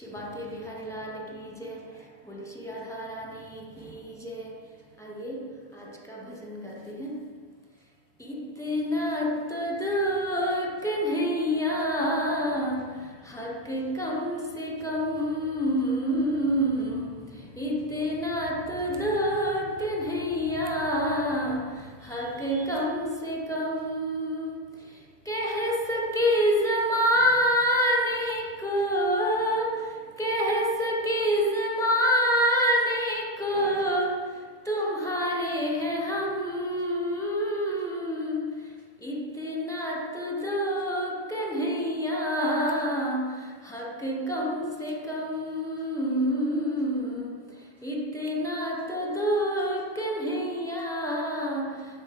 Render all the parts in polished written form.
शिवाते बिहारी लाल की जय, बोली श्री राधा रानी की जय। आइए आज का भजन गाते हैं। इतना तो दो कन्हैया, हक कम से कम, इतना तो दो कन्हैया, हक कम से कम। कह सके ज़माने को, कह सके ज़माने को, तुम्हारे हैं हम। इतना तो दो कन्हैया, हक कम से कम, इतना तो दो कन्हैया,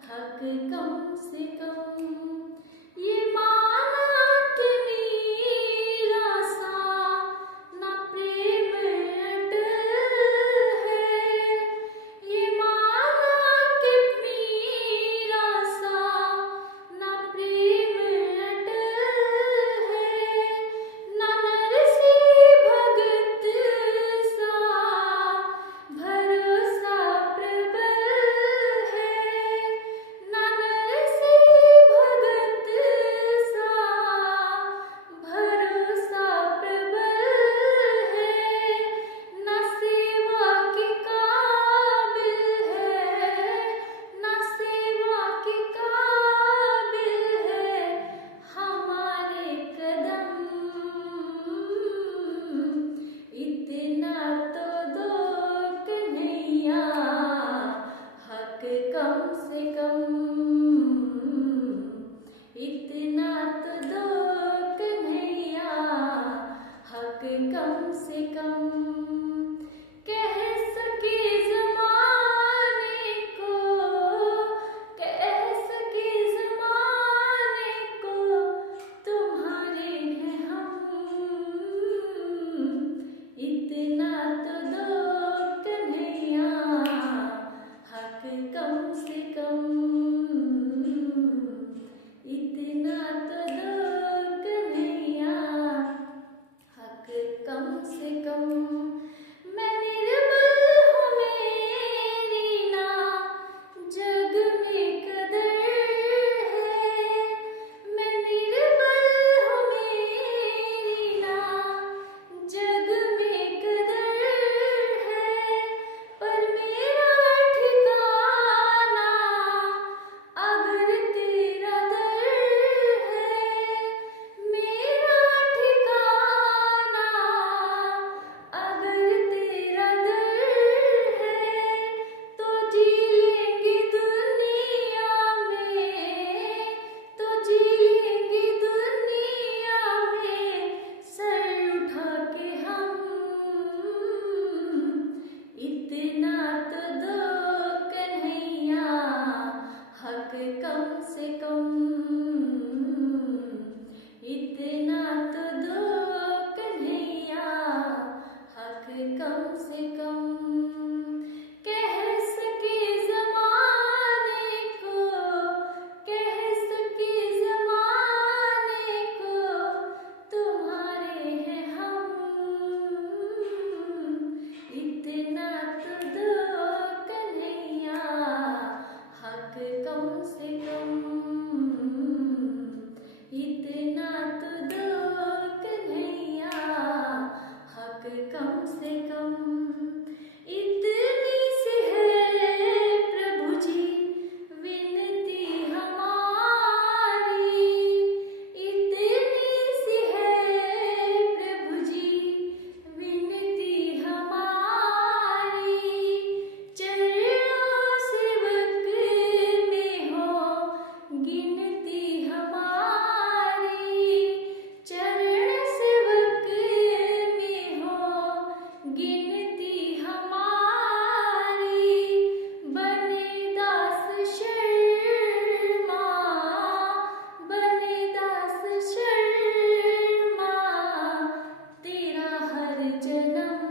हक कम से कम। ये माना कि मीरा सा ना प्रेम अटल है, ये माना कि मीरा सा ना प्रेम अटल है, ना नरसी भगत सा भरोसा प्रबल है, ना नरसी भगत सा भरोसा प्रबल है, ना सेवा के काबिल है, ना सेवा के काबिल है हमारे कदम। इतना तो दो कन्हैया, हक कम से कम, इतना तो दो कन्हैया, हक कम से कम। कह सके ज़माने को, कह सके ज़माने को, तुम्हारे हैं हम। इतना तो दो कन्हैया, हक कम से कम, इतना तो दो कन्हैया, हक कम से कम। मैं निर्बल हूँ मेरी ना जग में कदर है, मैं निर्बल हूँ मेरी ना जग में कदर है, पर मेरा ठिकाना अगर तेरा दर है, मेरा ठिकाना अगर तेरा दर है, तो जी लेंगे दुनिया में, तो जी लेंगे दुनिया में सर उठा के हम। इतना तो दो कन्हैया, हक कम से कम, इतना तो दो कन्हैया, हक कम से कम। कह सके ज़माने को, कह सके ज़माने को, तुम्हारे हैं हम। इतना तो दो कन्हैया, हक कम से कम, इतना तो दो कन्हैया, हक कम से कम। इतनी सी है प्रभु जी विनती हमारी, इतनी सी है प्रभु जी विनती हमारी, चरणों सेवक में हो गिनती हमारी, चरण सेवक में हो गिनती हमारी, बने दास शर्मा, बने दास शर्मा, तेरा हर जन्म